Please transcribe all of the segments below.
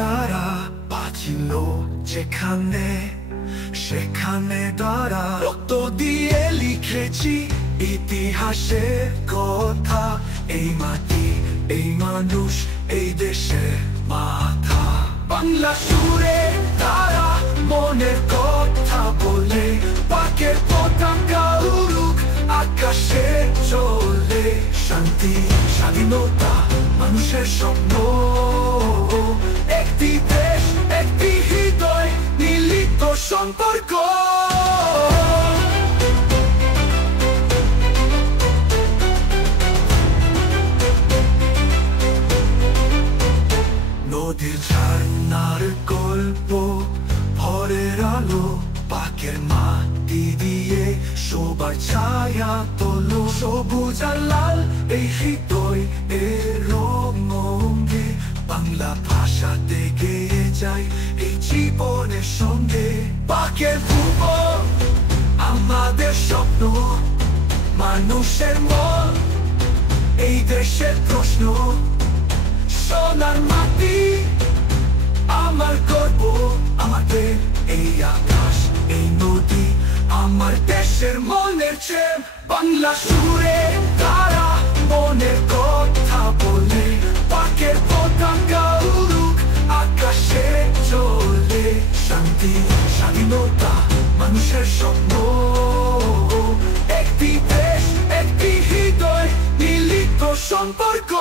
তারা বাঁচিল যেখানে সেখানে তারা রক্ত দিয়ে লিখেছি ইতিহাসের কথা। এই মাটি, এই মানুষ, এই দেশের মাথা। বাংলা সুরে তারা মনের কথা বলে, পাকের পতাকা উড়ুক আকাশে চলে। শান্তি, স্বাধীনতা, মানুষের স্বপ্ন, একটি দেশ, একটি হৃদয়, মিলিত সম্পর্ক। নদীর ঝর্ণার গল্প, ভোরের আলো, পাকের মাটি দিয়ে সবার ছায়া তোলো। সবুজ আর লাল এই হৃদয় এর রঙে, বাংলা ভাষাতে গেয়ে যায় এই জীবনের সঙ্গে। পাকের ভুবন আমাদের স্বপ্ন, মানুষের মন এই দেশের প্রশ্ন। সোনার মাটি আমার গর্ব, আমার প্রেম, এই আকাশ, এই নদী, আমার দেশের মনের চেন। বাংলা সুরে তারা মনের কথা বলে, পাকের পতাকা উড়ুক আকাশে চলে। শান্তি, স্বাধীনতা, মানুষের স্বপ্ন, একটি দেশ, একটি হৃদয়, মিলিত সম্পর্ক।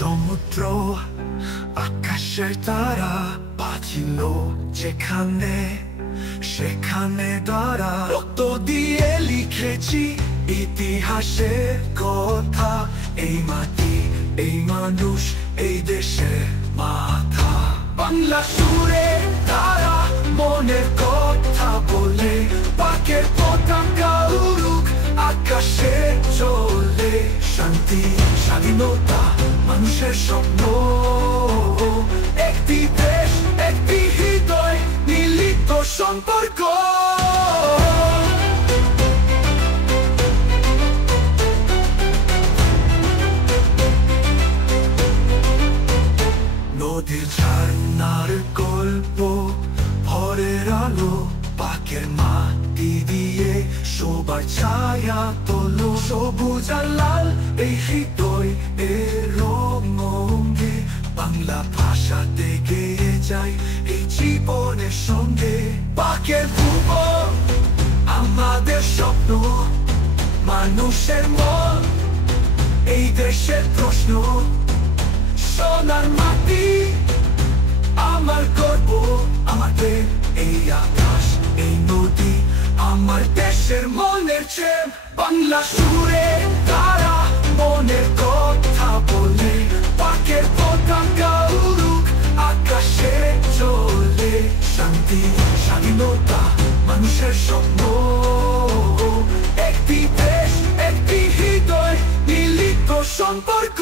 সমুদ্র, আকাশের তারা বাঁচিল যেখানে সেখানে তারা রক্ত দিয়ে লিখেছি ইতিহাসের কথা। এই মাটি, এই মানুষ, এই দেশের মাথা। বাংলা সুরে তারা মনের কথা বলে, পাকের পতাকা উড়ুক আকাশে চলে। শান্তি, স্বাধীনতা, মানুষের স্বপ্ন, একটি দেশ, একটি হৃদয়, মিলিত সম্পর্ক। নদীর ঝর্ণার গল্প, ভোরের আলো, পাকের মাটি দিয়ে সবার ছায়া তোলো। সবুজ আর লাল এই হৃদয় এর রঙে, বাংলা ভাষাতে গেয়ে যায় এই জীবনের সঙ্গে। পাকের ভুবন আমাদের স্বপ্ন, মানুষের মন এই দেশের প্রশ্ন। সোনার মাটি আমার গর্ব, আমার প্রেম, এই আকাশ, এই নদী, আমার দেশের মনের চেন। বাংলা সুরে তারা মনের কথা বলে, পাকের পতাকা উড়ুক আকাশে চলে। শান্তি, স্বাধীনতা, মানুষের স্বপ্ন, একটি দেশ, একটি হৃদয়, মিলিত সম্পর্ক।